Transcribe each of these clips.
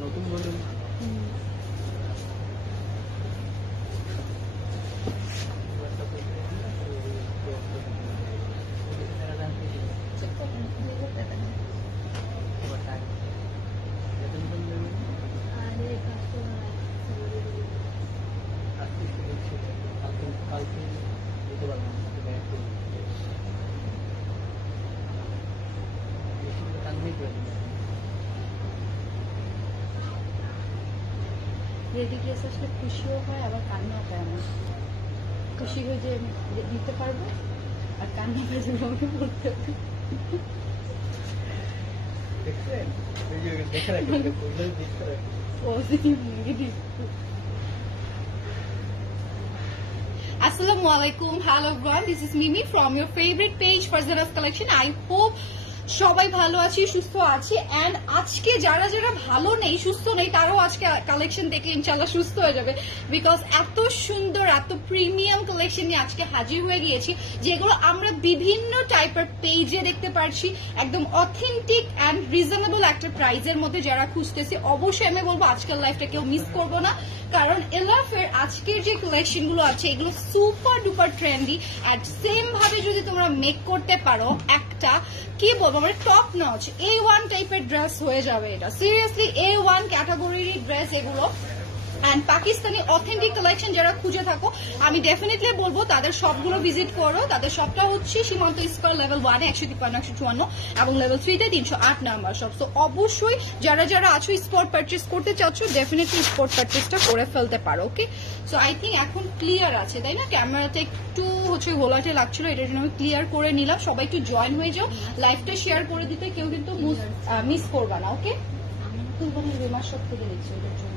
নতুন বলুন ready dress আসলে খুশিও হয় আবার কান্নাও পায় আমার। খুশি হয়ে যে দিতে পারবো আর কান্না পায় যে আমাকে বলতে হবে। Assalamualaikum, hello everyone, this is Mimi from your favorite page Farzanas Collection. I hope সবাই ভালো আছি, সুস্থ আছি। এন্ড আজকে যারা যারা ভালো নেই, সুস্থ নেই, তারাও আজকে কালেকশন দেখে ইনশাআল্লাহ সুস্থ হয়ে যাবে। বিকজ এত সুন্দর, এত প্রিমিয়াম কালেকশন নিয়ে আজকে হাজির হয়ে গিয়েছি, যেগুলো আমরা বিভিন্ন টাইপের পেজে দেখতে পারছি, একদম অথেন্টিক অ্যান্ড রিজনেবল একটা প্রাইসের মধ্যে যারা খুঁজতেছি, অবশ্যই আমি বলবো আজকের লাইফটা কেউ মিস করবো না। কারণ এলএফের আজকের যে কালেকশন গুলো আছে এগুলো সুপার ডুপার ট্রেন্ডি। আর সেম ভাবে যদি তোমরা মেক করতে পারো, একটা কি বলবো মানে টপ নচ A1 টাইপের ড্রেস হয়ে যাবে। এটা সিরিয়াসলি A1 ক্যাটাগরির ড্রেস এগুলো। অ্যান্ড পাকিস্তানি অথেন্টিক কালেকশন যারা খুঁজে থাকো, আমি ডেফিনেটলি বলবো তাদের সবগুলো ভিজিট করো। তাদের সবটা হচ্ছে সীমান্ত স্কয়ার লেভেল 1 153 154 এবং লেভেল 3 তে 308 নাম্বার সব। তো অবশ্যই যারা যারা আছো স্পট পারচেজ করতে চাচ্ছ, ডেফিনেটলি স্পট পারচেজটা করে ফেলতে পারো। ওকে, সো আই থিঙ্ক এখন ক্লিয়ার আছে, তাই না? ক্যামেরাটা একটু ঘোলাটে লাগছিল, এটার জন্য আমি ক্লিয়ার করে নিলাম। সবাই একটু জয়েন হয়ে যাও, লাইভটা শেয়ার করে দিতে কেউ কিন্তু মিস করবা না। ওকে, আমি রিমার শপ থেকে দেখছি, ওদের জন্য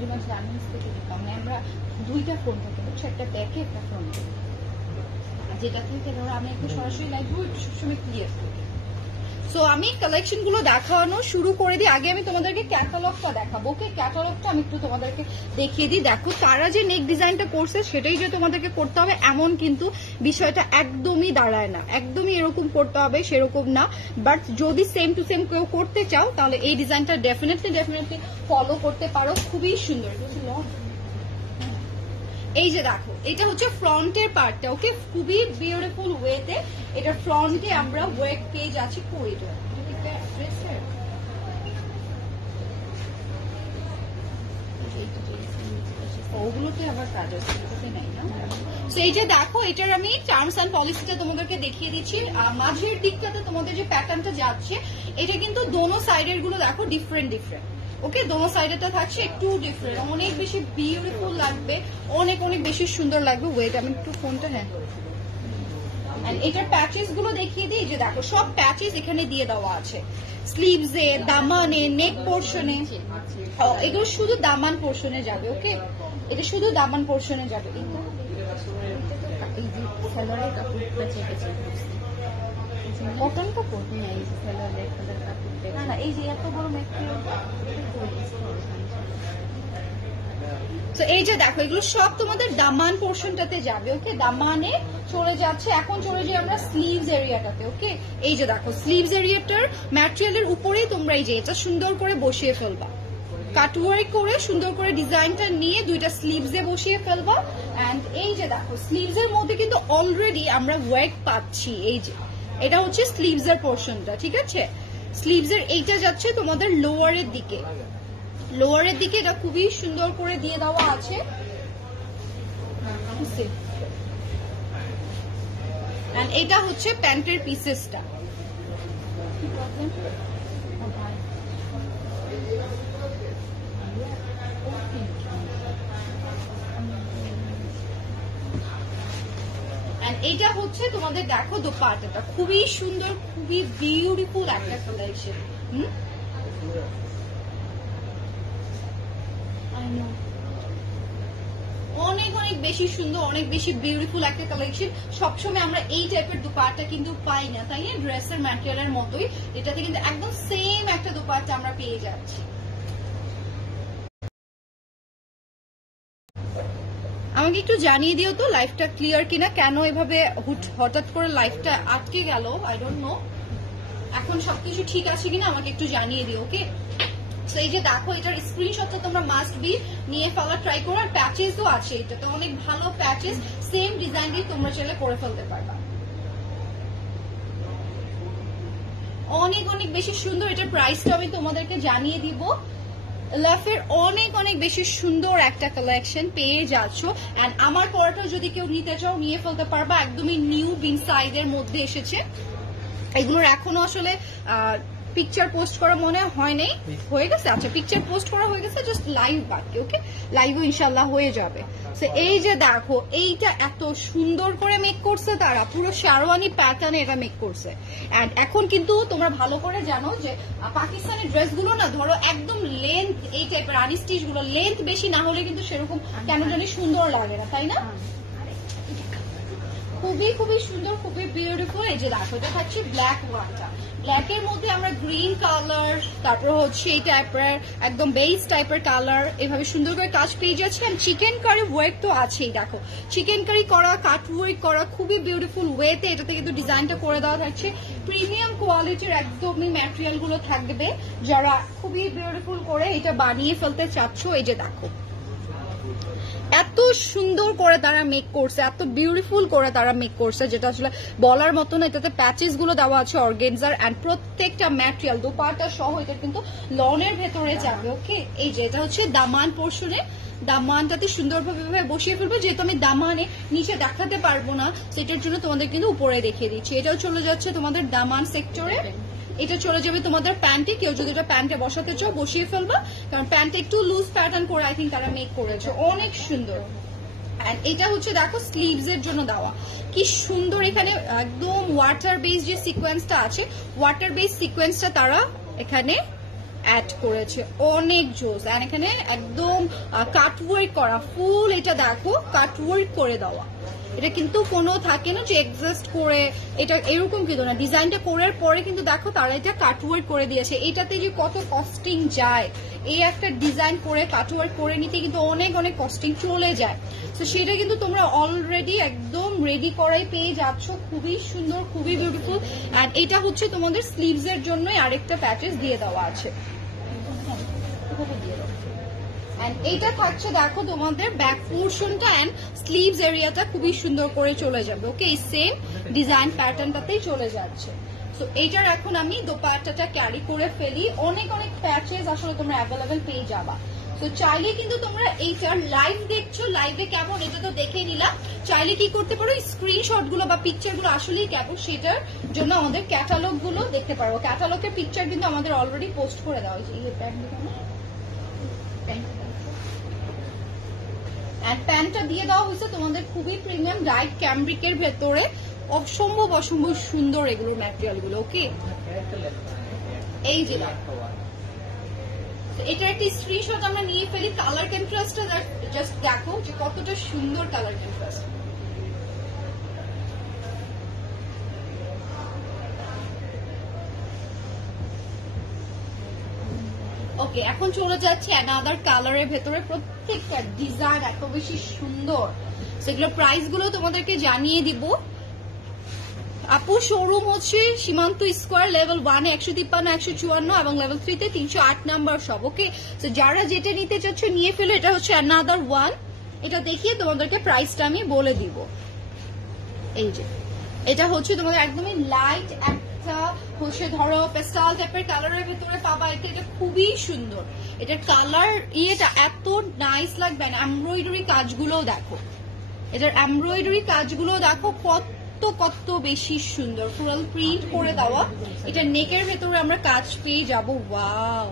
রিমার গার্মেন্টস থেকে দিতাম। আমরা দুইটা ফোন থাকে, একটা ব্যাকে একটা ফ্রন্টে, যেটা থেকে ধরো আমি একটু সরাসরি লাইভ একটু সবসময় ক্লিয়ার করি। সো আমি কালেকশন গুলো দেখানো শুরু করে দিই। আগে আমি তোমাদেরকে ক্যাটালগটা দেখাবো। ওকে, ক্যাটালগটা আমি একটু তোমাদেরকে দেখিয়ে দিই। দেখো, তারা যে নেক ডিজাইনটা করছে সেটাই যে তোমাদেরকে করতে হবে এমন কিন্তু বিষয়টা একদমই দাঁড়ায় না। একদমই এরকম করতে হবে সেরকম না। বাট যদি সেম টু সেম কেউ করতে চাও, তাহলে এই ডিজাইনটা ডেফিনেটলি ফলো করতে পারো। খুবই সুন্দর। এই যে দেখো, এটা হচ্ছে ফ্রন্টের পার্টটা। ওকে, খুবই বিউটিফুল ওয়েতে এটা ফ্রন্টে আমরা ওয়েট পেজ আছে করিডোর। ওগুলোতে আবার কাজ আছে, ওটাতে নাই না। তো এই যে দেখো, এটার আমি টার্মস অ্যান্ড পলিসিটা তোমাদেরকে দেখিয়ে দিচ্ছি। মাঝের দিকটাতে তোমাদের যে প্যাটার্নটা যাচ্ছে, এটা কিন্তু দোনো সাইডের গুলো দেখো ডিফারেন্ট। ওকে, দোনো সাইডেটা থাকছে একটু ডিফারেন্ট, অনেক বেশি বিউটিফুল লাগবে, অনেক বেশি সুন্দর লাগবে। ওয়েট, আমি একটু ফোনটা হ্যাঁ করে দেবো। এটার প্যাচেস গুলো দেখিয়ে দিই। যে দেখো, সব প্যাচেস এখানে দিয়ে দেওয়া আছে, স্লিভসে, দামানে, নেক পোর্শনে। এগুলো শুধু দামান পোর্শনে যাবে। ওকে, এটা শুধু দামান পোর্শনে যাবে। কটন কাপড় না, এই যে এত বড় তো এই যে দেখো, এগুলো সব তোমাদের দামান পোর্শনটাতে যাবে। ওকে, দামানে চলে যাচ্ছে। এখন চলে যাই আমরা স্লিভস এরিয়াটাতে। ওকে, এই যে দেখো, স্লিভস এরিয়াটার ম্যাটেরিয়ালের উপরেই তোমরা এই যে এটা সুন্দর করে বসিয়ে ফেলবা, কাটওয়ার্ক করে সুন্দর করে ডিজাইনটা নিয়ে দুইটা স্লিভসে বসিয়ে ফেলবা। এন্ড এই যে দেখো, স্লিভস এর মধ্যে কিন্তু অলরেডি আমরা ওয়ার্ক পাচ্ছি। এই যে এটা হচ্ছে স্লিভস এর পোর্শনটা, ঠিক আছে? স্লিভস এর এইটা যাচ্ছে তোমাদের লোয়ারের দিকে। এটা খুবই সুন্দর করে দিয়ে দেওয়া আছে। এটা হচ্ছে প্যান্টের পিসেসটা। এটা হচ্ছে তোমাদের দেখো দোপাট্টাটা, খুবই সুন্দর, খুবই বিউটিফুল একটা কালেকশন। অনেক বেশি সুন্দর, অনেক বেশি বিউটিফুল একটা কালেকশন। সবসময় আমরা এই টাইপের দোপাট্টা কিন্তু পাই না, তাই না? ড্রেসের ম্যাটেরিয়ালের মতোই এটাতে কিন্তু একদম সেম একটা দোপাট্টা আমরা পেয়ে যাচ্ছি। আমাকে একটু জানিয়ে দিও তো লাইফটা ক্লিয়ার কিনা, কেন এভাবে হঠাৎ করে লাইফটা আটকে গেল, আই ডোন্ট নো। এখন সবকিছু ঠিক আছে কিনা আমাকে একটু জানিয়ে দিও। ওকে, তো এই যে দেখো, এটার স্ক্রিনশটটা তোমরা মাস্ট বি নিয়ে ফেলা ট্রাই করো। আর প্যাচেসও আছে, এটা তো অনেক ভালো প্যাচেস, সেম ডিজাইন দিয়ে তোমরা চাইলে করে ফেলতে পারবা। অনেক অনেক বেশি সুন্দর। এটার প্রাইসটা আমি তোমাদেরকে জানিয়ে দিব। লাফের অনেক অনেক বেশি সুন্দর একটা কালেকশন পেয়ে যাচ্ছ। এন্ড আমার পরাটা যদি কেউ নিতে চাও নিয়ে ফেলতে পারবা, একদমই নিউ বিন সাইজের মধ্যে এসেছে। এগুলোর এখনো আসলে পিকচার পোস্ট করা মনে হয় নাই, হয়ে গেছে। আচ্ছা, পিকচার পোস্ট করা হয়ে গেছে, জাস্ট লাইভ বাকি। ওকে, লাইভও ইনশাল্লাহ হয়ে যাবে। এই যে দেখো, এইটা এত সুন্দর করে মেক করছে তারা, পুরো শারওয়ানি প্যাটার্নে এটা মেক করছে। এন্ড এখন কিন্তু তোমরা ভালো করে জানো যে পাকিস্তানি ড্রেসগুলো না, ধরো একদম লেন্থ, এই টাইপের আনস্টিচ গুলো লেন্থ বেশি না হলে কিন্তু সেরকম কেন জানি সুন্দর লাগে না, তাই না? খুবই খুবই সুন্দর, খুবই বিউটিফুল। এই যে দেখো, এটা থাকছে ব্ল্যাক ওয়ানটা, ব্ল্যাক এর মধ্যে আমরা গ্রিন কালার, তারপর হচ্ছে এই টাইপের একদম বেস টাইপের কালার, এভাবে সুন্দর করে কাজ পেয়ে যাচ্ছে। চিকেন কারি ওয়ার্ক তো আছেই, দেখো চিকেন কারি করা, কাট ওয়ার্ক করা, খুবই বিউটিফুল ওয়েতে এটাতে কিন্তু ডিজাইনটা করে দেওয়া থাকছে। প্রিমিয়াম কোয়ালিটির একদমই ম্যাটেরিয়াল গুলো থাকবে, যারা খুবই বিউটিফুল করে এটা বানিয়ে ফেলতে চাচ্ছ। এই যে দেখো, এত সুন্দর করে তারা মেক করছে, এত বিউটিফুল করে তারা মেক করছে, যেটা আসলে বলার মতো না। এটাতে প্যাচেস গুলো দেওয়া আছে অর্গেনজার, এন্ড প্রত্যেকটা ম্যাটেরিয়াল দোপাট্টা সহ এটা কিন্তু লনের ভেতরে যাবে। ওকে, এই যে এটা হচ্ছে দামান পোর্শনে, দামানটাতে সুন্দরভাবে বসিয়ে ফেলবো। যেহেতু আমি দামানে নিচে দেখাতে পারবো না, সেটার জন্য তোমাদের কিন্তু উপরে দেখিয়ে দিচ্ছি। এটাও চলে যাচ্ছে তোমাদের দামান সেক্টরে, এটা চলে যাবে তোমাদের প্যান্টে। কেউ যদি এটা প্যান্টে বসাতে চাও বসিয়ে ফেলবা, কারণ প্যান্টে একটু লুজ প্যাটার্ন করে আই থিঙ্ক তারা মেক করেছে, অনেক সুন্দর। এন্ড এটা হচ্ছে দেখো স্লিভস এর জন্য দেওয়া, কি সুন্দর। এখানে একদম ওয়াটার বেস যে সিকোয়েন্সটা আছে, ওয়াটার বেস সিকোয়েন্সটা তারা এখানে অ্যাড করেছে, অনেক জোস। এন্ড এখানে একদম কাটওয়ার্ক করা ফুল, এটা দেখো কাটওয়ার্ক করে দেওয়া। এটা কিন্তু কোনো থাকে না যে এক্সাস্ট করে এটা এরকম কিন্তু না, ডিজাইনটা করার পরে কিন্তু দেখো তারা এটা কাটওয়ার্ক করে দিয়েছে। এটাতে যে কত কস্টিং যায়, এই একটা ডিজাইন করে কাটওয়ার্ক করে নিতে কিন্তু অনেক অনেক কস্টিং চলে যায়। তো সেটা কিন্তু তোমরা অলরেডি একদম রেডি করাই পেয়ে যাচ্ছ, খুবই সুন্দর, খুবই বিউটিফুল। আর এটা হচ্ছে তোমাদের স্লিভস এর জন্যই আরেকটা প্যাচেস দিয়ে দেওয়া আছে। এইটা থাকছে দেখো তোমাদের ব্যাক পোর্শনটা এন্ড স্লিভস এরিয়াটা খুবই সুন্দর করে চলে যাবে। ওকে, এই সেম ডিজাইন প্যাটার্নটাতেই চলে যাচ্ছে। সো এইটার এখন আমি দোপাট্টাটা ক্যারি করে ফেলি। অনেক অনেক প্যাচেস আসলে তোমরা অ্যাভেলেবেল পেয়ে যাবা। তো চাইলে কিন্তু তোমরা এইটার লাইভ দেখছো, লাইভে কেমন এটা তো দেখে নিলাম। চাইলে কি করতে পারো, স্ক্রিনশট গুলো বা পিকচার গুলো আসলেই কেমন সেটার জন্য আমাদের ক্যাটালগ গুলো দেখতে পারবো। ক্যাটালগের পিকচার কিন্তু আমাদের অলরেডি পোস্ট করে দেওয়া হয়েছে। প্যান্টটা দিয়ে দেওয়া হয়েছে তোমাদের খুবই প্রিমিয়াম ডাইট ক্যামব্রিকের ভেতরে, অসম্ভব অসম্ভব সুন্দর এগুলো ম্যাটেরিয়াল গুলো। ওকে, এই যে এটা একটা স্ক্রিনশট আমরা নিয়ে ফেলি। কালার কন্ট্রাস্টটা জাস্ট দেখো যে কতটা সুন্দর কালার কন্ট্রাস্ট। ওকে, এখন চলে যাচ্ছে অ্যানাদার কালারের ভেতরে। প্রত্যেকটা ডিজাইন এত বেশি সুন্দর, সেগুলো প্রাইস গুলো তোমাদেরকে জানিয়ে দিব। আপু শোরুম হচ্ছে সীমান্ত স্কোয়ার, লেভেল 1 153 154 এবং লেভেল 3 তে 308 নাম্বার সব। ওকে, তো যারা যেটা নিতে চাচ্ছ নিয়ে ফেলো। এটা হচ্ছে অ্যানাদার ওয়ান, এটা দেখিয়ে তোমাদেরকে প্রাইসটা আমি বলে দিব। এই যে এটা হচ্ছে তোমাদের একদমই লাইট একটা হচ্ছে ধরো পেস্টাল টাইপের কালারের ভেতরে পাবা। এটা খুবই সুন্দর, এটার কালার ইয়েটা এত নাইস লাগবে না। এমব্রয়ডারি কাজগুলোও দেখো, এটার এমব্রয়ডারি কাজগুলো দেখো কত বেশি সুন্দর, ফুল প্রিন্ট করে দেওয়া। এটা নেকের ভেতরে আমরা কাজ পেয়ে যাবো। ওয়াও,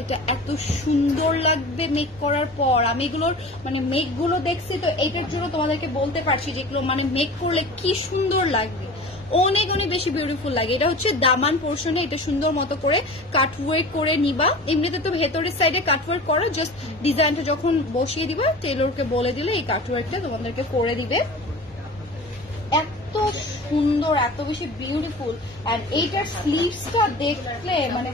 এটা এত সুন্দর লাগবে মেক করার পর। আমি এগুলোর মানে মেক গুলো দেখছি, তো এটার জন্য তোমাদেরকে বলতে পারছি যেগুলো মানে মেক করলে কি সুন্দর লাগবে, অনেক অনেক বেশি বিউটিফুল লাগে। এটা হচ্ছে দামান পোর্শনে, এটা সুন্দর মতো করে কাটওয়ার্ক করে নিবা। এমনিতে তো ভেতরের সাইডে কাটওয়ার্ক করা, জাস্ট ডিজাইনটা যখন বসিয়ে দিবা টেলরকে বলে দিলে এই কাটওয়ার্কটা তোমাদেরকে করে দিবে। এত সুন্দর, এত বেশি বিউটিফুল। আর এইটার স্লিভসটা দেখলে মানে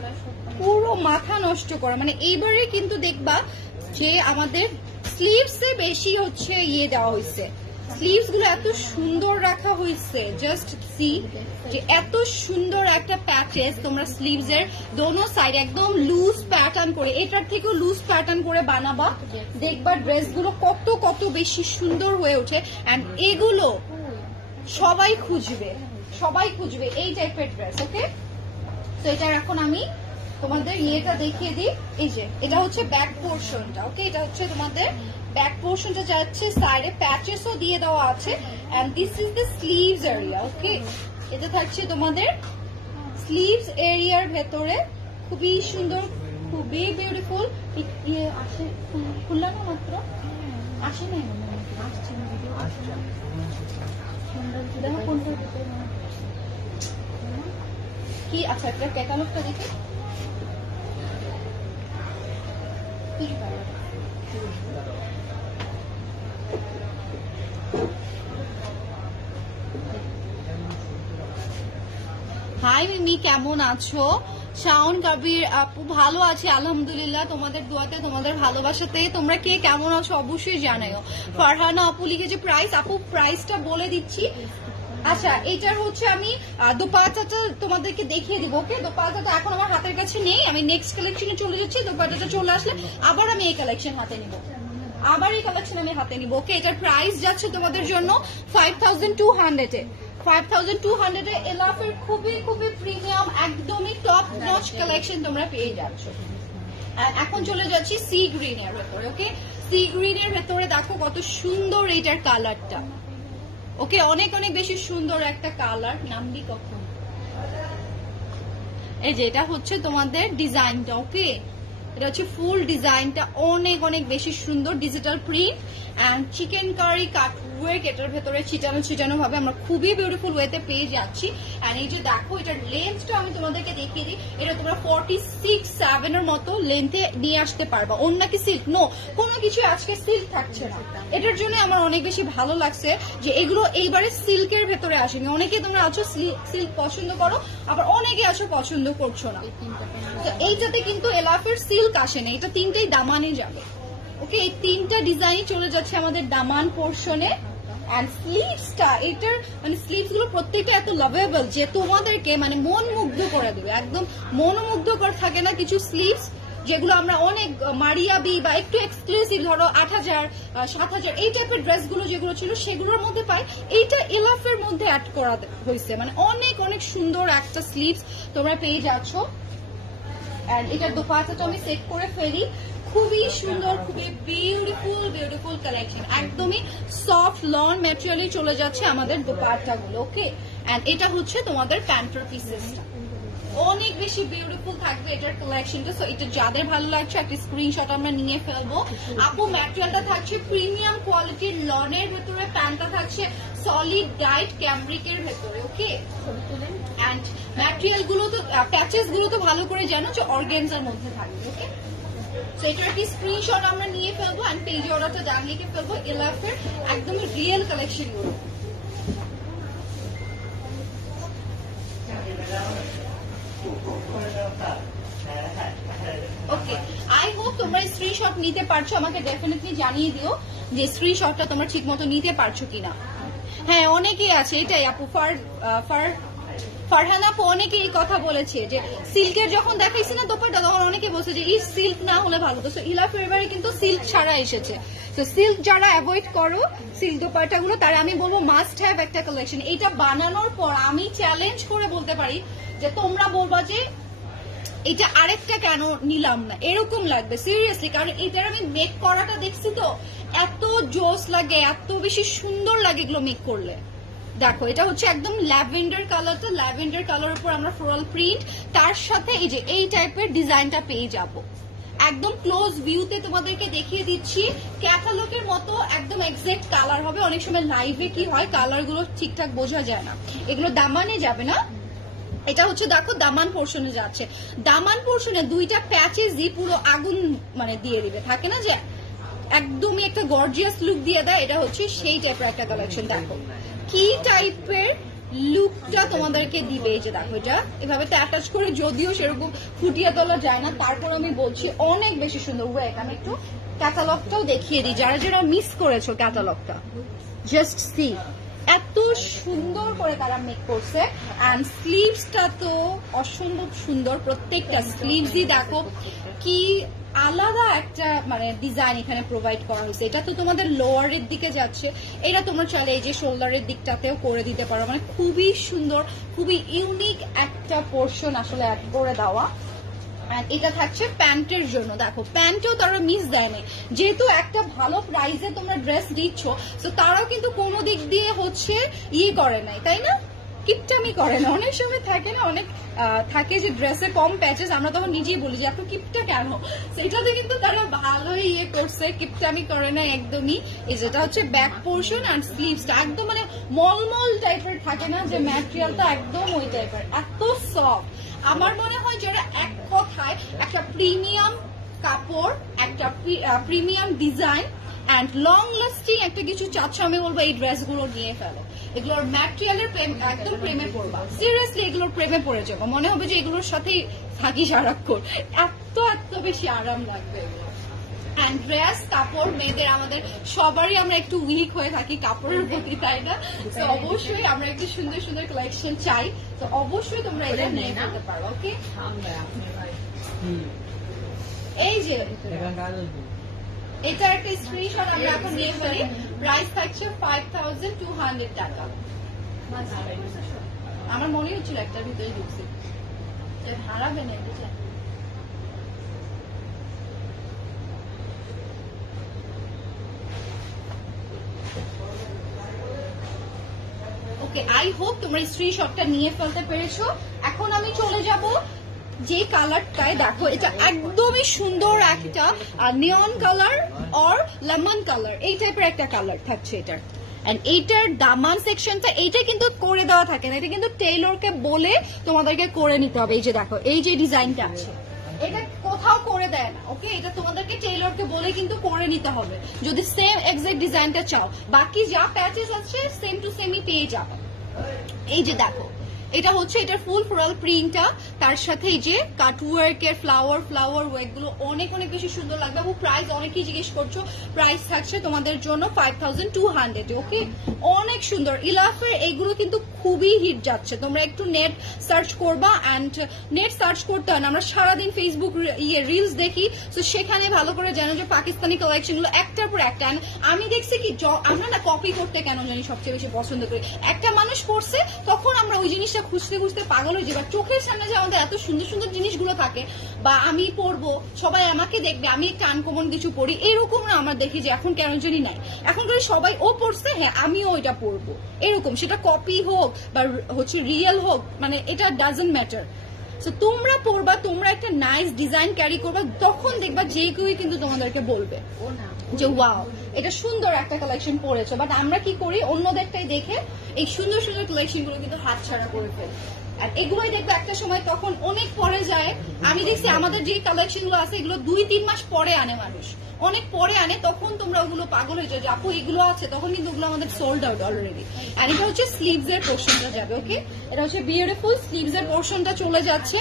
পুরো মাথা নষ্ট করা। মানে এইবারে কিন্তু দেখবা যে আমাদের স্লিভসে বেশি হচ্ছে ইয়ে দেওয়া হয়েছে, স্লিভস গুলো এত সুন্দর রাখা হয়েছে, জাস্ট সি যে এত সুন্দর একটা প্যাচেস তোমরা স্লিভস এর দোনো সাইড একদম লুজ প্যাটার্ন করে, এটার থেকেও লুজ প্যাটার্ন করে বানাবা, দেখবা ড্রেস গুলো কত কত বেশি সুন্দর হয়ে ওঠে। এন্ড এগুলো সবাই খুঁজবে, সবাই খুঁজবে এই টাইপের ড্রেস। ওকে, তো এটার এখন আমি তোমাদের ইয়েটা দেখিয়ে দিই। এই যে এটা হচ্ছে ব্যাক পোর্শনটা। ওকে, এটা হচ্ছে তোমাদের ব্যাক পোর্শনটা যাচ্ছে, সাইডে প্যাচেসও দিয়ে দেওয়া আছে। And this is the sleeves area. Okay, এটা থাকছে তোমাদের স্লিভস এরিয়ার ভেতরে, খুবই সুন্দর, খুবই বিউটিফুল। ইয়ে আসে খুললাম না মাত্র, আসে নাই আসছে কি। আচ্ছা, একটা ক্যাটালগটা দেখি। হাই মিমি, কেমন আছো? শাওন কবির আপু, ভালো আছি আলহামদুলিল্লাহ, তোমাদের দোয়াতে তোমাদের ভালোবাসাতে। তোমরা কে কেমন আছো অবশ্যই জানাও। ফারহানা আপু লিখেছে প্রাইস, আপু প্রাইসটা বলে দিচ্ছি। আচ্ছা, এটার হচ্ছে আমি দোপাট্টাটা তোমাদেরকে দেখিয়ে দিব। ওকে, দোপাট্টাটা এখন আমার হাতের কাছে নেই, আমি নেক্সট কালেকশনে চলে যাচ্ছি। দোপাট্টাটা চলে আসলে আবার আমি এই কালেকশন হাতে নিব, আবার এই কালেকশন আমি হাতে নিব। ওকে, এটার প্রাইস যাচ্ছে তোমাদের জন্য 5200 এ। 5200 এ এলাফের খুবই খুবই প্রিমিয়াম, একদমই টপ নচ কালেকশন তোমরা পেয়ে যাচ্ছ। এখন চলে যাচ্ছি সি গ্রিন এর ভেতরে। ওকে, সি গ্রিন এর ভেতরে দেখো কত সুন্দর এইটার কালারটা। ওকে, অনেক অনেক বেশি সুন্দর একটা কালার। নামবি কখন? এই যে এটা হচ্ছে তোমাদের ডিজাইনটা। ওকে, এটা হচ্ছে ফুল ডিজাইনটা, অনেক অনেক বেশি সুন্দর, digital print and chikankari cut work এটার ভেতরে ছিটানো ছিটানো ভাবে আমরা খুবই বিউটিফুল ওয়েতে পেয়ে যাচ্ছি। এন্ড এই যে দেখো এটার লেন্থটা আমি তোমাদেরকে দেখিয়ে দিই, এটা তোমরা 46-7 এর মতো লেন্থে নিয়ে আসতে পারবা। অন্য কি সিল্ক নো, কোনো কিছু আজকে সিল্ক থাকছে না। এটার জন্য আমার অনেক বেশি ভালো লাগছে যে এগুলো এইবারে সিল্কের ভেতরে আসেনি। অনেকে তোমরা আছো সিল্ক পছন্দ করো, আবার অনেকে আছো পছন্দ করছো না। তো এইটাতে কিন্তু এলাফের সিল্ক আসেনি, এটা তিনটেই দামানে যাবে। ওকে, এই তিনটা ডিজাইন চলে যাচ্ছে আমাদের দামান পোর্শনে। এন্ড স্লিভসটা, এটার মানে স্লিভস গুলো প্রত্যেকটা এত লাভেবল যে তোমাদেরকে মানে মন মুগ্ধ করে দেবে, একদম মনোমুগ্ধকর থাকে না কিছু স্লিভস যেগুলো আমরা অনেক মারিয়াবি বা একটু এক্সক্লুসিভ, ধরো 8000-7000 এই টাইপের ড্রেস গুলো যেগুলো ছিল সেগুলোর মধ্যে পাই, এইটা এলাফের মধ্যে অ্যাড করা হয়েছে। মানে অনেক অনেক সুন্দর একটা স্লিভস তোমরা পেয়ে যাচ্ছ। এন্ড এটার দোপাট্টাটা আমি সেট করে ফেলি, খুবই সুন্দর, খুবই বিউটিফুল বিউটিফুল কালেকশন, একদমই সফট লন ম্যাটেরিয়ালে চলে যাচ্ছে আমাদের দোপাট্টা গুলো। ওকে, এন্ড এটা হচ্ছে তোমাদের প্যান্টার পিসেসটা, অনেক বেশি বিউটিফুল থাকবে এটার কালেকশনটা। সো এটা যাদের ভালো লাগছে একটা স্ক্রিনশট আমরা নিয়ে ফেলবো। আপু ম্যাটেরিয়ালটা থাকছে প্রিমিয়াম কোয়ালিটির লনের ভেতরে, প্যান্টটা থাকছে সলিড গাইড ক্যামব্রিকের ভেতরে। ওকে, এন্ড ম্যাটেরিয়াল গুলো তো প্যাচেস গুলো তো ভালো করে জানো যে অর্গানজার মধ্যে থাকবে। ওকে, তো এটার একটি স্ক্রিনশট আমরা নিয়ে ফেলবো এন্ড পেজ অর্ডারটা দাম লিখে ফেলবো। এলাফের একদমই রিয়েল কালেকশন গুলো। ওকে, আই হোপ তোমরা স্ক্রিনশট নিতে পারছো, আমাকে ডেফিনেটলি জানিয়ে দিও যে স্ক্রিনশটটা তোমরা ঠিক মতো নিতে পারছো কিনা। হ্যাঁ, অনেকেই আছে, এটাই আপু ফারহানা আপু অনেকে এই কথা বলেছে যে সিল্কের যখন দেখাইছি না দোপাট্টা, তখন অনেকে বলছে যে এই সিল্ক না হলে ভালো। তো ইলাফের এবারে কিন্তু সিল্ক ছাড়া এসেছে। তো সিল্ক যারা অ্যাভয়েড করো সিল্ক দোপাট্টা গুলো, তারা আমি বলবো মাস্ট হ্যাভ একটা কালেকশন। এটা বানানোর পর আমি চ্যালেঞ্জ করে বলতে পারি যে তোমরা বলবা যে এটা আরেকটা কেন নিলাম না, এরকম লাগবে সিরিয়াসলি। কারণ এটার আমি মেক করাটা দেখছি তো, এত জোস লাগে, এত বেশি সুন্দর লাগে এগুলো মেক করলে। দেখো এটা হচ্ছে একদম ল্যাভেন্ডার কালারটা, ল্যাভেন্ডার কালার উপর আমরা ফ্লোরাল প্রিন্ট, তার সাথে এই যে এই টাইপের ডিজাইনটা পেয়ে যাব। একদম ক্লোজ ভিউতে তোমাদেরকে দেখিয়ে দিচ্ছি, ক্যাটালগের মতো একদম এক্সাক্ট কালার হবে। অনেক সময় লাইভে কি হয় কালার গুলো ঠিকঠাক বোঝা যায় না, এগুলো দামানে যাবে না। এটা হচ্ছে দেখো দামান পোর্শনে যাচ্ছে, দামান পোর্শনে দুইটা প্যাচেসই পুরো আগুন মানে দিয়ে দিবে, থাকে না যে একদমই একটা গর্জিয়াস লুক দিয়ে দেয়, এটা হচ্ছে সেই টাইপের একটা কালেকশন। দেখো কি টাইপের লুকটা তোমাদেরকে দিবে। এই যে দেখো এটা এভাবে অ্যাটাচ করে, যদিও সেরকম ফুটিয়ে তোলা যায় না, তারপর আমি বলছি অনেক বেশি সুন্দর। ওয়েট, আমি একটু ক্যাটালগটাও দেখিয়ে দিই, যারা যারা মিস করেছো ক্যাটালগটা, জাস্ট সি এত সুন্দর করে তারা মেক করছে। অ্যান্ড স্লিভসটা তো অসম্ভব সুন্দর, প্রত্যেকটা স্লিভসই দেখো কি আলাদা একটা মানে ডিজাইন এখানে প্রোভাইড করা হয়েছে। এটা তো তোমাদের লোয়ারের দিকে যাচ্ছে, এটা তোমরা চাইলে এই যে শোল্ডারের দিকটাতেও করে দিতে পারো, মানে খুবই সুন্দর, খুবই ইউনিক একটা পোর্শন আসলে অ্যাড করে দেওয়া। এটা থাকছে প্যান্টের জন্য। দেখো প্যান্টেও তারা মিস দেয় না, যেহেতু একটা ভালো প্রাইসে তোমরা ড্রেস দিচ্ছ, তো তারাও কিন্তু কোনো দিক দিয়ে হচ্ছে করে নাই, তাই না, কিপটামি করে না। অনেক সময় থাকে না, অনেক থাকে যে ড্রেসে কম প্যাচেস, আমরা তখন নিজেই বলি যে এত কিপটা কেন, সেটাতে কিন্তু তারা ভালোই করছে, কিপটামি করে না একদমই। এই যেটা হচ্ছে ব্যাক পোর্শন আর স্লিভসটা একদম মানে মলমল টাইপের থাকে না, যে ম্যাটেরিয়ালটা একদম ওই টাইপের, এত সফট। আমার মনে হয় যারা এক কথায় একটা প্রিমিয়াম কাপড়, একটা premium design and long lasting একটা কিছু চাচ্ছ, আমি বলবো এই ড্রেসগুলো নিয়ে ফেলো। এগুলোর ম্যাটেরিয়ালের একদম প্রেমে পড়বা, সিরিয়াসলি এগুলোর প্রেমে পড়ে যাবো, মনে হবে যে এগুলোর সাথেই থাকি সারাক্ষণ, এত এত বেশি আরাম লাগবে এগুলো। অ্যান্ড ড্রেস কাপড় মেয়েদের আমাদের সবারই আমরা একটু উইক হয়ে থাকি কাপড়ের প্রতি, তাই না? তো অবশ্যই আমরা একটু সুন্দর সুন্দর কালেকশন চাই, তো অবশ্যই তোমরা এটা নিয়ে নিতে পারো। ওকে, এই যে এটা একটা স্ক্রিনশট আমরা এখন নিয়ে ফেলি। প্রাইস থাকছে 5200 টাকা। আমার মনে হচ্ছিল একটার ভিতরে ঢুকছে, হারাবে না বুঝলেন। ওকে, আই হোপ তোমরা স্ক্রিনশটটা নিয়ে ফেলতে পেরেছো। এখন আমি চলে যাব যে কালারটায়, দেখো এটা একদমই সুন্দর একটা নিয়ন কালার অর লেমন কালার, এই টাইপের একটা কালার থাকছে এটার। এন্ড এইটার দামান সেকশনটা এইটা কিন্তু করে দেওয়া থাকে না, এটা কিন্তু টেইলরকে বলে তোমাদেরকে করে নিতে হবে। এই যে দেখো এই যে ডিজাইনটা আছে, এটা কোথাও করে দেয় না। ওকে, এটা তোমাদেরকে টেইলরকে বলে কিন্তু করে নিতে হবে যদি সেম এক্সাক্ট ডিজাইনটা চাও। বাকি যা প্যাচেস আছে সেম টু সেমই পেয়ে যাবে। এই যে দেখো এটা হচ্ছে এটার ফুল ফ্লোরাল প্রিন্টটা, তার সাথে এই যে কাটওয়ার্কের ফ্লাওয়ার ওয়ার্ক গুলো অনেক অনেক বেশি সুন্দর লাগবে। এবং প্রাইস অনেকেই জিজ্ঞেস করছো, প্রাইস থাকছে তোমাদের জন্য 5200। ওকে, অনেক সুন্দর। ইলাফের এইগুলো কিন্তু খুবই হিট যাচ্ছে, তোমরা একটু নেট সার্চ করবা। অ্যান্ড নেট সার্চ করতে হয় না, আমরা সারাদিন ফেসবুক রিলস দেখি, তো সেখানে ভালো করে জানো যে পাকিস্তানি কালেকশন গুলো একটার পর একটা। আমি দেখছি কি আমরা না কপি করতে কেন জানি সবচেয়ে বেশি পছন্দ করি, একটা মানুষ করছে তখন আমরা ওই জিনিসটা খুঁজতে খুঁজতে পাগল হয়ে যাবে। চোখের সামনে যে আমাদের এত সুন্দর সুন্দর জিনিসগুলো থাকে, বা আমি পরবো সবাই আমাকে দেখবে আমি একটা আনকমন কিছু পড়ি, এরকম না আমরা দেখি যে এখন কেন জানি নাই, এখন করে সবাই ও পড়ছে, হ্যাঁ আমিও ওইটা পরবো, এরকম। সেটা কপি হোক বা হচ্ছে রিয়েল হোক, মানে এটা ডাজন্ট ম্যাটার। তো তোমরা পড়বা, তোমরা একটা নাইস ডিজাইন ক্যারি করবা, তখন দেখবা যে কেউই কিন্তু তোমাদেরকে বলবে যে ওয়াও এটা সুন্দর একটা কালেকশন পড়েছো। বাট আমরা কি করি, অন্যদেরটাই দেখে এই সুন্দর সুন্দর কালেকশন গুলো কিন্তু হাতছাড়া করে ফেলি। আর এগুলোই দেখবে একটা সময় তখন অনেক পরে যায়। আমি দেখছি আমাদের যে কালেকশন গুলো আছে এগুলো 2-3 মাস পরে আনে মানুষ, অনেক পরে আনে, তখন তোমরা ওগুলো পাগল হয়ে যাও যে আপু এগুলো আছে, তখন কিন্তু ওগুলো আমাদের সোল্ড আউট অলরেডি। আর এটা হচ্ছে স্লিভস এর পোর্শনটা যাবে। ওকে, এটা হচ্ছে বিউটিফুল স্লিভস এর পোর্শনটা চলে যাচ্ছে।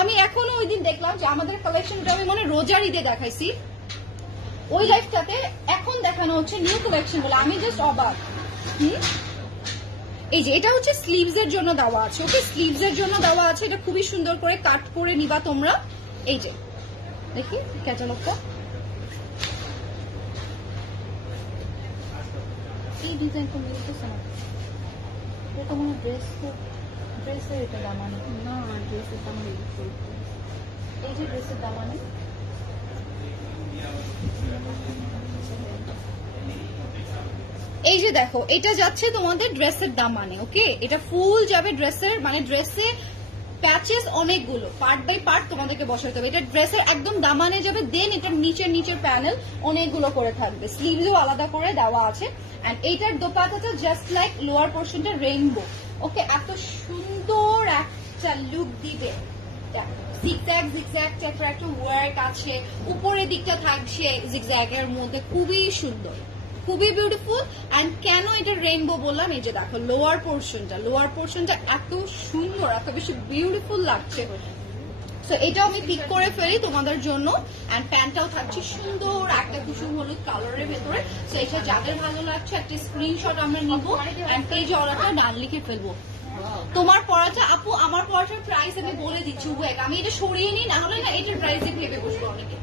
আমি এখনো ওই দিন দেখলাম যে আমাদের কালেকশনটা আমি মনে রোজার ঈদে দেখাইছি, ওই লাইফটাতে এখন দেখানো হচ্ছে নিউ কালেকশন বলে, আমি জাস্ট অবাক। এই যে এটা হচ্ছে স্লিভস এর জন্য দেওয়া আছে। ওকে, স্লিভস এর জন্য দেওয়া আছে, এটা খুবই সুন্দর করে কাট করে নিবা তোমরা। এই যে দেখি ক্যাটালগটা, এই ডিজাইন তো মিলতেছে না, এটা মনে ড্রেসের এটা দামানে না, ড্রেসের দামানে এই যে ড্রেসের দামানে এই যে দেখো এটা যাচ্ছে তোমাদের ড্রেসের দামানে। ওকে, এটা ফুল যাবে ড্রেসের, মানে ড্রেসে প্যাচেস অনেকগুলো, পার্ট বাই পার্ট তোমাদেরকে বসাতে হবে। এটা ড্রেসের একদম দামানে যাবে, দেন এটার নিচের প্যানেল অনেকগুলো করে থাকবে, স্লিভসও আলাদা করে দেওয়া আছে। এন্ড এইটার দোপাট্টাটা জাস্ট লাইক লোয়ার পোর্শনটা রেইনবো। ওকে, এত সুন্দর একটা লুক দিবে। জিগজ্যাগ টাইপের একটা ওয়ার্ক আছে, উপরের দিকটা থাকছে জিগজ্যাগের মধ্যে, খুবই সুন্দর। খুবই বিউটিফুল। অ্যান্ড কেন এটা রেইনবো বললাম, এই যে দেখো লোয়ার পোর্শনটা এত সুন্দর, এত বেশি বিউটিফুল লাগছে। সো এটাও আমি পিক করে ফেলি তোমাদের জন্য। অ্যান্ড প্যান্টটাও থাকছে সুন্দর একটা কুসুম হলুদ কালারের ভেতরে। সো এটা যাদের ভালো লাগছে একটা স্ক্রিনশট আমরা নিব অ্যান্ড পেজে অর্ডারটা ডান লিখে ফেলবো। তোমার পড়াটা আপু, আমার পড়াটার প্রাইস আমি বলে দিচ্ছি, ওয়েট আমি এটা সরিয়ে নিই, না হলে না এটার প্রাইসে ভেবে বসবো অনেকে।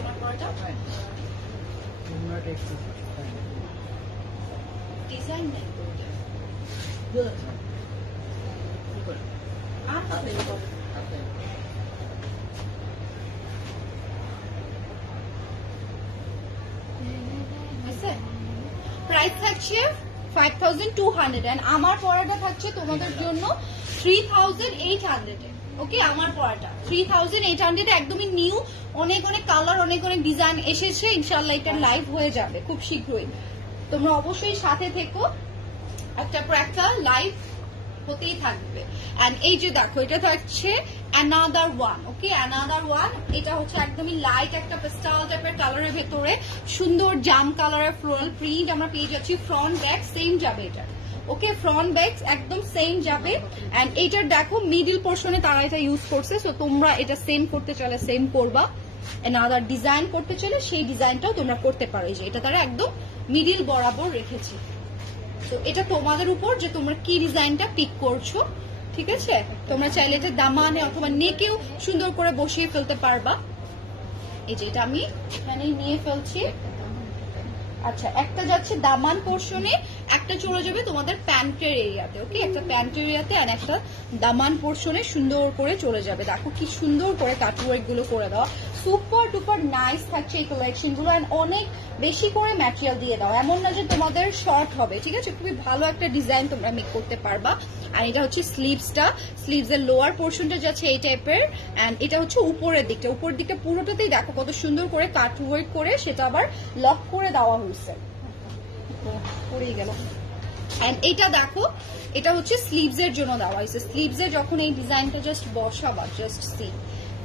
আমার পড়াটা ডিজাইন নেই প্রাইস থাকছে 5200 এন্ড আমার পড়াটা থাকছে তোমাদের জন্য 3800 এ। ওকে, আমার পড়াটা 3800 একদমই নিউ, অনেক অনেক কালার, অনেক অনেক ডিজাইন এসেছে। ইনশাআল্লাহ এটা লাইভ হয়ে যাবে খুব শীঘ্রই, তোমরা অবশ্যই সাথে থেকো, একটা পর একটা লাইভ হতেই থাকবে। এন্ড এই যে দেখো এটা থাকছে অ্যানাদার ওয়ান। ওকে, অ্যানাদার ওয়ান, এটা হচ্ছে একদমই লাইট একটা পেস্টাল টাইপের কালারের ভেতরে সুন্দর জাম কালারের ফ্লোরাল প্রিন্ট আমরা পেয়ে যাচ্ছি। ফ্রন্ট ব্যাক সেম যাবে এটা। ওকে, ফ্রন্ট ব্যাক একদম সেম যাবে। এন্ড এইটার দেখো মিডল পোর্শনে তারা এটা ইউজ করছে, সো তোমরা এটা সেম করতে চাইলে সেম করবা, অ্যানাদার ডিজাইন করতে চাইলে সেই ডিজাইনটাও তোমরা করতে পারো। এই যে এটা তারা একদম মিডল বরাবর রেখেছে। তো এটা তোমাদের উপর যে তোমরা কি ডিজাইনটা পিক করছো, ঠিক আছে? তোমরা চাইলে এটা দামানে অথবা নেকেও সুন্দর করে বসিয়ে ফেলতে পারবা। এই যে এটা আমি এখানে নিয়ে ফেলছি। আচ্ছা, একটা যাচ্ছে দামান পোর্শনে, একটা চলে যাবে তোমাদের প্যান্টের এরিয়াতে। ওকে, একটা প্যান্টের এরিয়াতে আর একটা দামান পোর্শনে সুন্দর করে চলে যাবে। দেখো কি সুন্দর করে কাটওয়ার্ক গুলো করে দেওয়া, সুপার ডুপার নাইস থাকছে এই কালেকশন গুলো। অনেক বেশি করে ম্যাটেরিয়াল দিয়ে দাও, এমন না যে তোমাদের শর্ট হবে, ঠিক আছে? খুবই ভালো একটা ডিজাইন তোমরা মেক করতে পারবা। আর এটা হচ্ছে স্লিভসটা, স্লিভসের লোয়ার পোর্শনটা যাচ্ছে এই টাইপের। এন্ড এটা হচ্ছে উপরের দিকটা পুরোটাতেই দেখো কত সুন্দর করে কাটওয়ার্ক করে সেটা আবার লক করে দেওয়া হয়েছে। পড়েই গেল। এন্ড এটা দেখো, এটা হচ্ছে স্লিভস এর জন্য দেওয়া হয়েছে। স্লিভস এ যখন এই ডিজাইনটা জাস্ট বসাবা, জাস্ট সি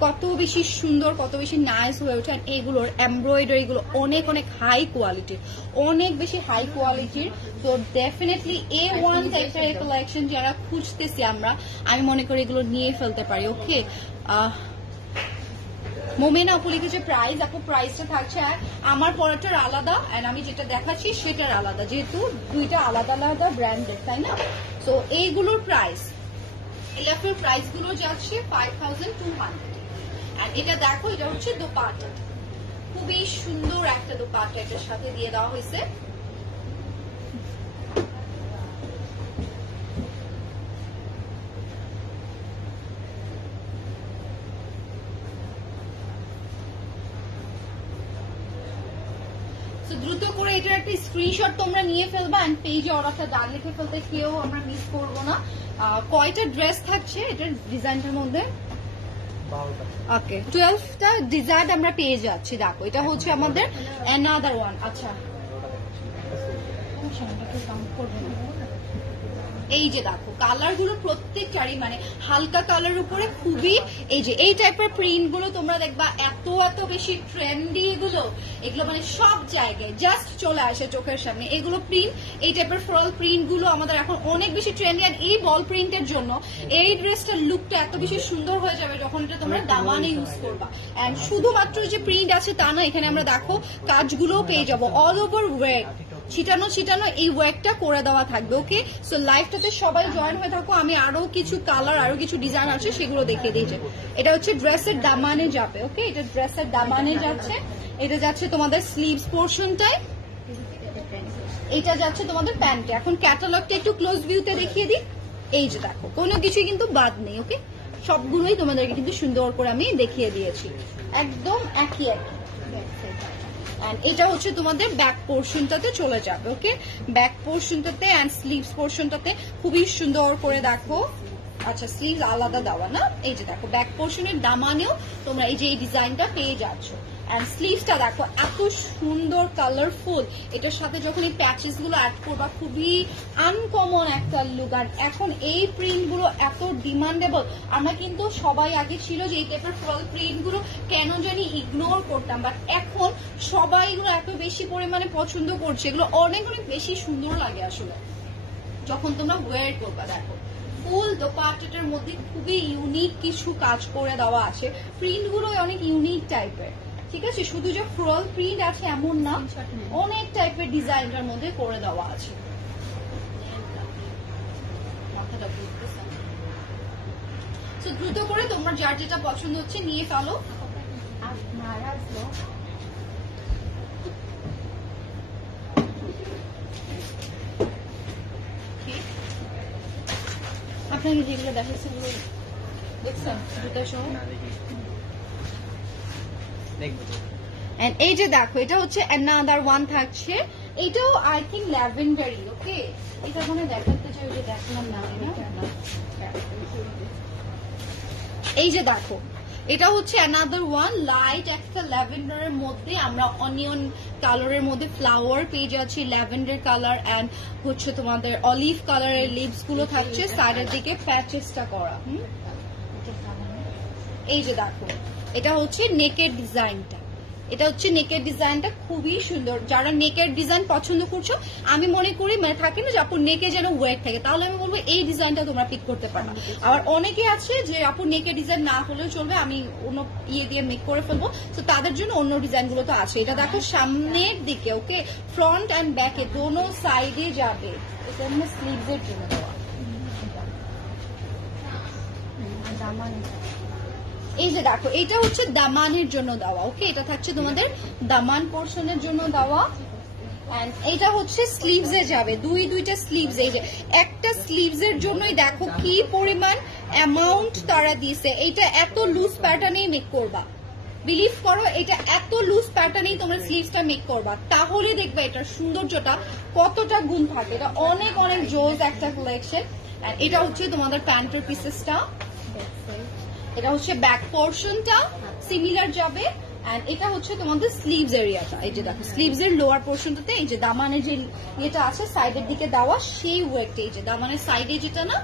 কত বেশি সুন্দর, কত বেশি নাইস হয়ে ওঠে। এইগুলোর এমব্রয়ডারি গুলো অনেক অনেক হাই কোয়ালিটির, অনেক বেশি হাই কোয়ালিটির। তো ডেফিনেটলি A1 টাইপের এই কালেকশন যারা খুঁজতেছি আমরা, আমি মনে করি এগুলো নিয়ে ফেলতে পারি। ওকে, মোমেনা আপু লিখেছে প্রাইস, আপু প্রাইসটা থাকছে আমার পড়াটার আলাদা এন্ড আমি যেটা দেখাচ্ছি সেটার আলাদা, যেহেতু দুইটা আলাদা আলাদা ব্র্যান্ডের, তাই না? তো এইগুলোর প্রাইস, এলাফের প্রাইস গুলো যাচ্ছে 5200। আর এটা দেখো, এটা হচ্ছে দোপাট্টা, খুবই সুন্দর একটা দোপাট্টা এটার সাথে দিয়ে দেওয়া হয়েছে। দ্রুত করে এটার একটা স্ক্রিনশট তোমরা নিয়ে ফেলবা এন্ড পেজে অর্ডারটা ডান লিখে ফেলতে কেউ আমরা মিস করবো না। কয়টা ড্রেস থাকছে এটার ডিজাইনটার মধ্যে? ওকে, 12টা ডিজাইন আমরা পেয়ে যাচ্ছি। দেখো এটা হচ্ছে আমাদের অ্যানাদার ওয়ান। আচ্ছা, এই যে দেখো কালার গুলো প্রত্যেকটারই মানে হালকা কালার উপরে খুবই, এই যে এই টাইপের প্রিন্ট গুলো তোমরা দেখবা এত এত বেশি ট্রেন্ডি, এগুলো মানে সব জায়গায় জাস্ট চলে আসে চোখের সামনে। এগুলো প্রিন্ট, এই টাইপের ফ্লোরাল প্রিন্ট গুলো আমাদের এখন অনেক বেশি ট্রেন্ডি। আর এই বল প্রিন্টের জন্য এই ড্রেসটার লুকটা এত বেশি সুন্দর হয়ে যাবে যখন এটা তোমরা দামানে ইউজ করবা। এন্ড শুধুমাত্র যে প্রিন্ট আছে তা না, এখানে আমরা দেখো কাজগুলোও পেয়ে যাবো অল ওভার ওয়ার্ক, ছিটানো ছিটানো এই ওয়ার্কটা করে দেওয়া থাকবে। ওকে, সো লাইভটাতে সবাই জয়েন হয়ে থাকো। আমি আরো কিছু কালার, আরো কিছু ডিজাইন আছে সেগুলো দেখিয়ে দিয়েছি। এটা হচ্ছে ড্রেসের দামানে যাবে। ওকে, এটা ড্রেসের দামানে যাচ্ছে। এটা যাচ্ছে তোমাদের স্লিভস পোর্শনটায়, এটা যাচ্ছে তোমাদের প্যান্টে। এখন ক্যাটালগটা একটু ক্লোজ ভিউতে দেখিয়ে দিই। এই যে দেখো কোনো কিছুই কিন্তু বাদ নেই। ওকে, সবগুলোই তোমাদেরকে কিন্তু সুন্দর করে আমি দেখিয়ে দিয়েছি, একদম একই একই। এটা হচ্ছে তোমাদের ব্যাক পোর্শনটাতে চলে যাবে। ওকে, ব্যাক পোর্শনটাতে এন্ড স্লিভস পোর্শনটাতে খুবই সুন্দর করে দেখো। আচ্ছা, স্লিভস আলাদা দেওয়া না, এই যে দেখো ব্যাক পোর্শনের দামানেও তোমরা এই যে এই ডিজাইনটা পেয়ে যাচ্ছ। এন্ড স্লিভসটা দেখো এত সুন্দর কালারফুল, এটার সাথে যখন এই প্যাচেস গুলো অ্যাড করবা খুবই আনকমন একটা লুক। আর এখন এই প্রিন্ট গুলো এত ডিমান্ডেবল, আমরা কিন্তু সবাই আগে ছিল যে এই টাইপের ফ্লোরাল প্রিন্ট গুলো কেন জানি ইগনোর করতাম, বাট এখন সবাই এগুলো এত বেশি পরিমাণে পছন্দ করছে, এগুলো অনেক অনেক বেশি সুন্দর লাগে আসলে যখন তোমরা ওয়্যার করবা। দেখো ফুল দোপাট্টাটার মধ্যে খুবই ইউনিক কিছু কাজ করে দেওয়া আছে, প্রিন্ট গুলো অনেক ইউনিক টাইপের, ঠিক আছে? শুধু যে ফ্লোরাল প্রিন্ট আছে এমন না, অনেক টাইপের ডিজাইনটার মধ্যে করে দেওয়া আছে। তো দ্রুত করে তোমার যার যেটা পছন্দ হচ্ছে নিয়ে ফেলো। আপনাকে যেগুলো দেখাচ্ছে দেখছেন জুতা সহ। এই যে দেখো এটা হচ্ছে another one থাকছে, এটাও আই থিঙ্ক ল্যাভেন্ডারি। ওকে, এটা মানে দেখাতে চাই, যে দেখলাম না। এই যে দেখো এটা হচ্ছে another one লাইট একটা ল্যাভেন্ডারের মধ্যে, আমরা অনিয়ন কালারের মধ্যে ফ্লাওয়ার পেয়ে যাচ্ছি, ল্যাভেন্ডার কালার এন্ড হচ্ছে তোমাদের অলিভ কালারের লিভস গুলো থাকছে, সাইডের দিকে প্যাচেসটা করা। এই যে দেখো এটা হচ্ছে নেকের ডিজাইনটা, এটা হচ্ছে নেকের ডিজাইনটা খুবই সুন্দর। যারা নেকের ডিজাইন পছন্দ করছো, আমি মনে করি থাকে না যে আপু নেকে যেন ওয়েট থাকে, তাহলে আমি বলবো এই ডিজাইনটা তোমরা পিক করতে পারো। আবার অনেকে আছে যে আপু নেকের ডিজাইন না হলেও চলবে, আমি অন্য ইয়ে দিয়ে মেক করে ফেলবো, তো তাদের জন্য অন্য ডিজাইন গুলো তো আছে। এটা দেখো সামনের দিকে, ওকে, ফ্রন্ট অ্যান্ড ব্যাকে দোনো সাইডে যাবে, এটা মানে স্লিভস এর জন্য দেওয়া। এই যে দেখো এটা হচ্ছে দামানের জন্য দেওয়া। ওকে, এটা থাকছে তোমাদের দামান পোর্শনের জন্য দেওয়া, এন্ড এটা হচ্ছে স্লিভস এ যাবে, দুইটা স্লিভস। এই যে একটা স্লিভস এর জন্যই দেখো কি পরিমাণ অ্যামাউন্ট তারা দিয়েছে। এটা এত লুজ প্যাটার্নেই মেক করবা, বিলিভ করো, এটা এত লুজ প্যাটার্নেই তোমরা স্লিভসটা মেক করবা, তাহলে দেখবে এটার সৌন্দর্যটা কতটা গুণ থাকে। এটা অনেক অনেক জোস একটা কালেকশন। এটা হচ্ছে তোমাদের প্যান্টের পিসেসটা, এটা হচ্ছে ব্যাক পোর্শনটা সিমিলার যাবে, এন্ড এটা হচ্ছে তোমাদের স্লিভস এরিয়াটা। এই যে দেখো স্লিভস এর লোয়ার পোর্শনটাতে এই যে দামানের যে ইয়েটা আছে সাইডের দিকে দেওয়া, সেই ওয়ার্কটা, এই যে দামানের সাইডে যেটা না,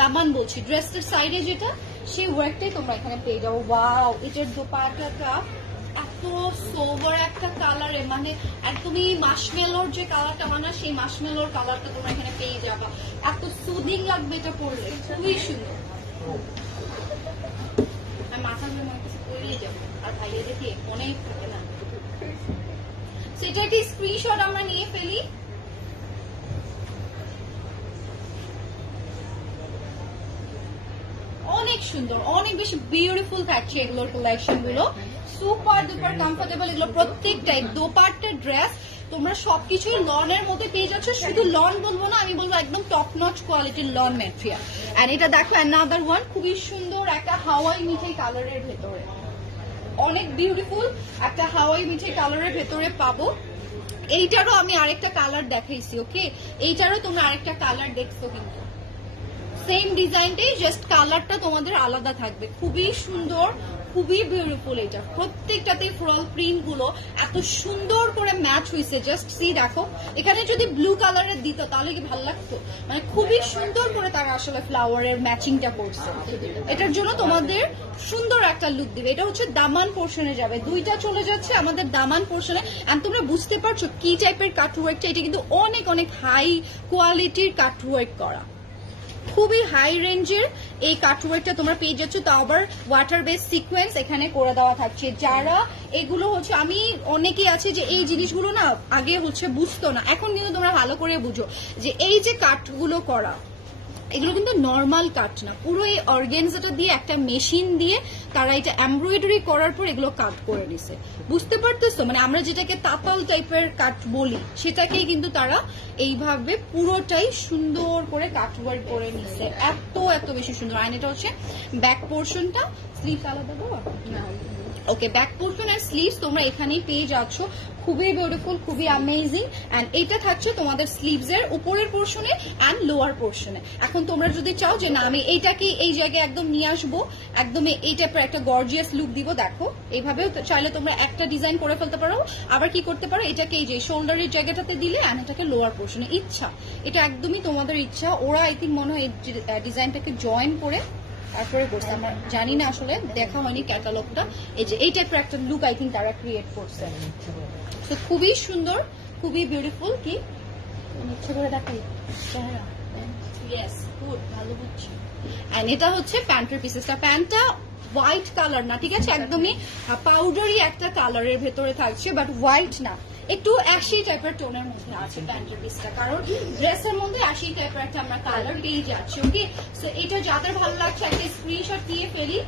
দামান বলছি, ড্রেসের সাইডে যেটা, সেই ওয়ার্কটাই তোমরা এখানে পেয়ে যাবো। ওয়াও, এটার দোপাট্টাটা এত সোভার একটা কালারে, মানে একদমই মাশমেলোর যে কালারটা মানে সেই মাশমেলোর কালারটা তোমরা এখানে পেয়ে যাবা। এত সুদিং লাগবে এটা পরলে, খুবই সুন্দর। মাথা কিছু করেই যাবো, আর ভাইয়া দেখি অনেক থাকে না, সেটা একটি স্ক্রিনশট আমরা নিয়ে ফেলি। অনেক সুন্দর, অনেক বেশি বিউটিফুল থাকছে এগুলোর কালেকশন গুলো, সুপার ডুপার কমফোর্টেবল এগুলো প্রত্যেকটাই। দোপাট্টা ড্রেস তোমরা সবকিছুই লনের মধ্যে পেয়ে যাচ্ছ, শুধু লন বলবো না, আমি বলবো একদম টপ নচ কোয়ালিটির লন ম্যাটেরিয়াল। এন্ড এটা দেখো অ্যানাদার ওয়ান, খুবই সুন্দর একটা হাওয়াই মিঠাই কালারের ভেতরে, অনেক বিউটিফুল একটা হাওয়াই মিঠাই কালারের ভেতরে পাবো। এইটারও আমি আরেকটা কালার দেখাইছি। ওকে, এইটারও তোমরা আরেকটা কালার দেখছো, কিন্তু সেম ডিজাইনটাই, জাস্ট কালারটা তোমাদের আলাদা থাকবে। খুবই সুন্দর, খুবই বিউটিফুল। এটা প্রত্যেকটাতেই ফ্লোরাল প্রিন্ট গুলো এত সুন্দর করে ম্যাচ হয়েছে, জাস্ট সি দেখো, এখানে যদি ব্লু কালারের দিত তাহলে কি ভালো লাগতো, মানে খুবই সুন্দর করে তারা আসলে ফ্লাওয়ারের ম্যাচিংটা করছে, এটার জন্য তোমাদের সুন্দর একটা লুক দিবে। এটা হচ্ছে দামান পোর্শনে যাবে, দুইটা চলে যাচ্ছে আমাদের দামান পোর্শনে। আর তোমরা বুঝতে পারছো কি টাইপের কাটওয়ার্কটা, এটা কিন্তু অনেক অনেক হাই কোয়ালিটির কাটওয়ার্ক করা, খুবই হাই রেঞ্জের এই কাটওয়ার্কটা তোমরা পেয়ে যাচ্ছ। তাও আবার ওয়াটার বেস সিকোয়েন্স এখানে করে দেওয়া থাকছে। যারা এগুলো হচ্ছে, আমি অনেকেই আছে যে এই জিনিসগুলো না আগে হচ্ছে বুঝতো না, এখন কিন্তু তোমরা ভালো করে বুঝো যে এই যে কাটগুলো করা, এগুলো কিন্তু নর্মাল কাট না, পুরো এই অর্গানজাটা দিয়ে একটা মেশিন দিয়ে তারা এটা এমব্রয়ডারি করার পর এগুলো কাট করে নিছে। বুঝতে পারতেছো, মানে আমরা যেটাকে তাতাল টাইপের কাট বলি সেটাকেই কিন্তু তারা এইভাবে পুরোটাই সুন্দর করে কাটওয়ার্ক করে নিছে, এত এত বেশি সুন্দর। আর এটা হচ্ছে ব্যাক পোর্শনটা, স্লিভ আলাদা দেবো ওকে, ব্যাক পোর্শন আর স্লিভস তোমরা এখানেই পেয়ে যাচ্ছ, খুবই বিউটিফুল, খুবই অ্যামেজিং। এন্ড এটা থাকছে তোমাদের স্লিভস এর উপরের পোর্শনে এন্ড লোয়ার পোর্শনে। এখন তোমরা যদি চাও যে না আমি এইটাকে এই জায়গায় একদম নিয়ে আসবো, একদম এই টাইপের একটা গর্জিয়াস লুক দিব, দেখো এইভাবেও চাইলে তোমরা একটা ডিজাইন করে ফেলতে পারো। আবার কি করতে পারো, এটাকে এই যে শোল্ডারের জায়গাটাতে দিলে এন্ড এটাকে লোয়ার পোর্শনে, ইচ্ছা, এটা একদমই তোমাদের ইচ্ছা। ওরা আই থিঙ্ক মনে হয় এই ডিজাইনটাকে জয়েন করে তারপরে করছে, আমরা জানি না, আসলে দেখা হয়নি ক্যাটালগটা। এই যে এই টাইপের একটা লুক আই থিঙ্ক তারা ক্রিয়েট করছে। তো খুবই সুন্দর, খুবই বিউটিফুল। কি ইচ্ছে করে দেখাই চেহারা, ইয়েস গুড, ভালো বুঝছি। এন্ড এটা হচ্ছে প্যান্টের পিসেসটা, প্যান্টটা হোয়াইট কালার না, ঠিক আছে, একদমই পাউডারি একটা কালারের ভেতরে থাকছে, বাট হোয়াইট না, একটু অ্যাশি টাইপের টোনের মধ্যে আছে প্যান্টের পিসটা, কারণ ড্রেসের মধ্যে অ্যাশি টাইপের একটা আমরা কালার পেয়ে যাচ্ছি। ওকে, সো এটা যাদের ভালো লাগছে একটা স্ক্রিনশট দিয়ে ফেলি।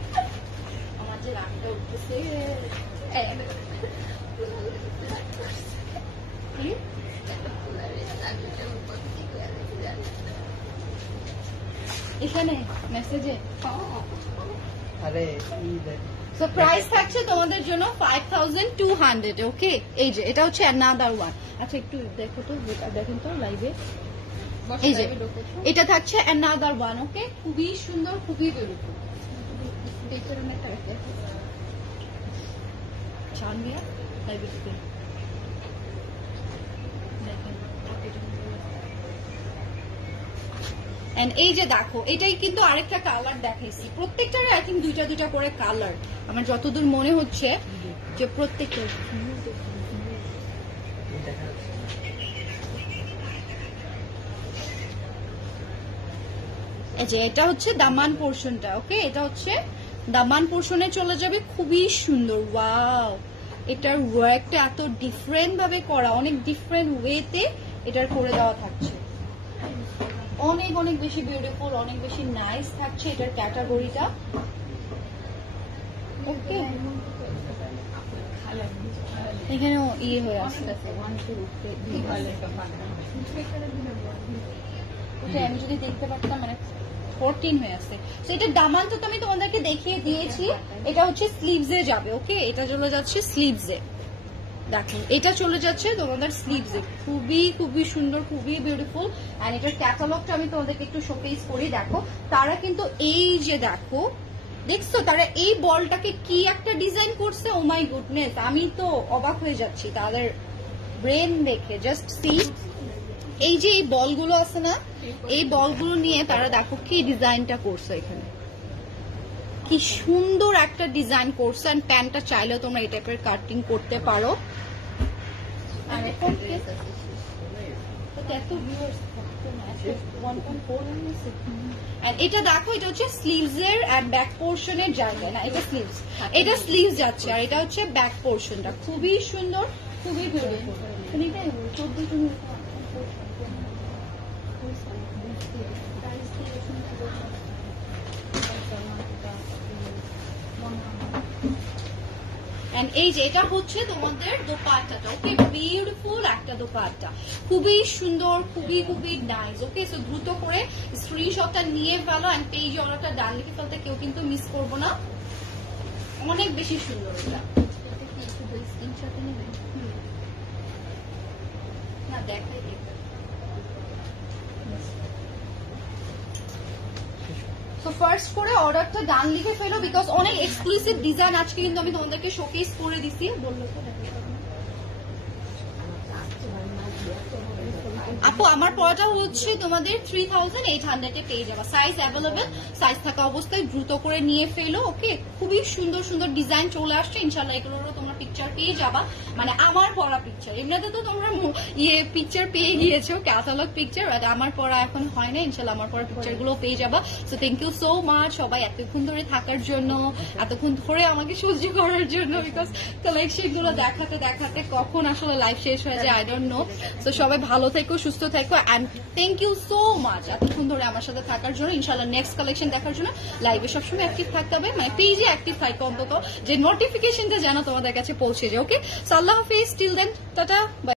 আমার যে রাগটা উঠতেছে, এখানে মেসেজে সো প্রাইস থাকছে তোমাদের জন্য 5200। ওকে, এই যে এটা হচ্ছে অ্যানাদার ওয়ান। আচ্ছা একটু দেখো তো, দেখেন তো লাইভে, এই যে এটা থাকছে অ্যানাদার ওয়ান। ওকে, খুবই সুন্দর, খুবই বিউটিফুল। জানবিয়া লাইভে দেখেন, এই যে দেখো এটাই কিন্তু আরেকটা কালার দেখাইছি, প্রত্যেকটার আই থিঙ্ক দুইটা দুইটা করে কালার, আমার যতদূর মনে হচ্ছে যে প্রত্যেকটা। এই যে এটা হচ্ছে দামান পোর্শনটা। ওকে, এটা হচ্ছে দামান পোর্শনে চলে যাবে, খুবই সুন্দর। ওয়াও, এটার ওয়ার্কটা এত ডিফারেন্ট ভাবে করা, অনেক ডিফারেন্ট ওয়েতে এটার করে দেওয়া থাকছে, অনেক অনেক বেশি বিউটিফুল, অনেক বেশি নাইস থাকছে এটার ক্যাটাগরিটা। ওকে, এখানেও ইয়ে হয়ে আসছে, আমি যদি দেখতে পারতাম, মানে 14 হয়ে আছে। তো এটা দামানটা তো আমি তোমাদেরকে দেখিয়ে দিয়েছি, এটা হচ্ছে স্লিভস এ যাবে। ওকে, এটা চলে যাচ্ছে স্লিভস এ, দেখো এটা চলে যাচ্ছে তোমাদের স্লিভস এ, খুবই খুবই সুন্দর, খুবই বিউটিফুল। এন্ড এটার ক্যাটালগটা আমি তোমাদেরকে একটু শোকেস করি। দেখো তারা কিন্তু এই যে দেখো, দেখছো তারা এই বলটাকে কি একটা ডিজাইন করছে, ও মাই গুডনেস, আমি তো অবাক হয়ে যাচ্ছি তাদের ব্রেন দেখে। জাস্ট সি, এই যে এই বলগুলো আছে না, এই বলগুলো নিয়ে তারা দেখো কি ডিজাইনটা করছে, এখানে কি সুন্দর একটা ডিজাইন করছে। এন্ড প্যান্টটা চাইলেও তোমরা এই টাইপের কাটিং করতে পারো। এটা দেখো, এটা হচ্ছে স্লিভস এর ব্যাক পোর্শনের জায়গা না, এটা স্লিভস, এটা স্লিভস যাচ্ছে, আর এটা হচ্ছে ব্যাক পোর্শনটা, খুবই সুন্দর, খুবই বিউটিফুল। এই যে এটা হচ্ছে তোমাদের দোপাট্টাটা। ওকে, বিউটিফুল একটা দোপাট্টা, খুবই সুন্দর, খুবই খুবই নাইস। ওকে, সো দ্রুত করে স্ক্রিনশটটা নিয়ে ফেলো এন্ড পেজে অর্ডারটা ডান লিখে ফেলতে কেউ কিন্তু মিস করবো না, অনেক বেশি সুন্দর এটা। স্ক্রিনশটে নেবে না, দেখাই সো ফার্স্ট করে অর্ডারটা ডান লিখে ফেলো, বিকজ অনেক এক্সক্লুসিভ ডিজাইন আজকে কিন্তু আমি তোমাদেরকে শোকেস করে দিছি। বললো তো আপু আমার পড়াটা হচ্ছে তোমাদের 3800 এ পেয়ে যাবা, সাইজ অ্যাভেলেবেল, সাইজ থাকা অবস্থায় দ্রুত করে নিয়ে ফেলো। ওকে, খুবই সুন্দর সুন্দর ডিজাইন চলে আসছে, ইনশাল্লাহ এগুলোরও তোমরা পিকচার পেয়ে যাবা, মানে আমার পড়া পিকচার। এমনিতে তো তোমরা পিকচার পেয়ে গিয়েছো, ক্যাটালগ পিকচার, আর আমার পড়া এখন হয় না, ইনশাল্লাহ আমার পড়া পিকচার গুলো পেয়ে যাবা। So thank you so much সবাই এতক্ষণ ধরে থাকার জন্য, এতক্ষণ ধরে আমাকে সহ্য করার জন্য, বিকজ কালেকশন গুলো দেখাতে দেখাতে কখন আসলে লাইভ শেষ হয়ে যায় আই ডোন্ট নো। তো সবাই ভালো থেকো, সুস্থ থেকো, and thank you so much এতক্ষণ ধরে আমার সাথে থাকার জন্য। ইনশাল্লাহ নেক্সট কালেকশন দেখার জন্য লাইভে সবসময় অ্যাক্টিভ থাকতে হবে, মানে পেজে অ্যাক্টিভ থাকো অন্তত, যে নোটিফিকেশনটা যেন তোমাদের কাছে পৌঁছে যায়। ওকে, সো আল্লাহ হাফিজ, টিল দেন, টাটা।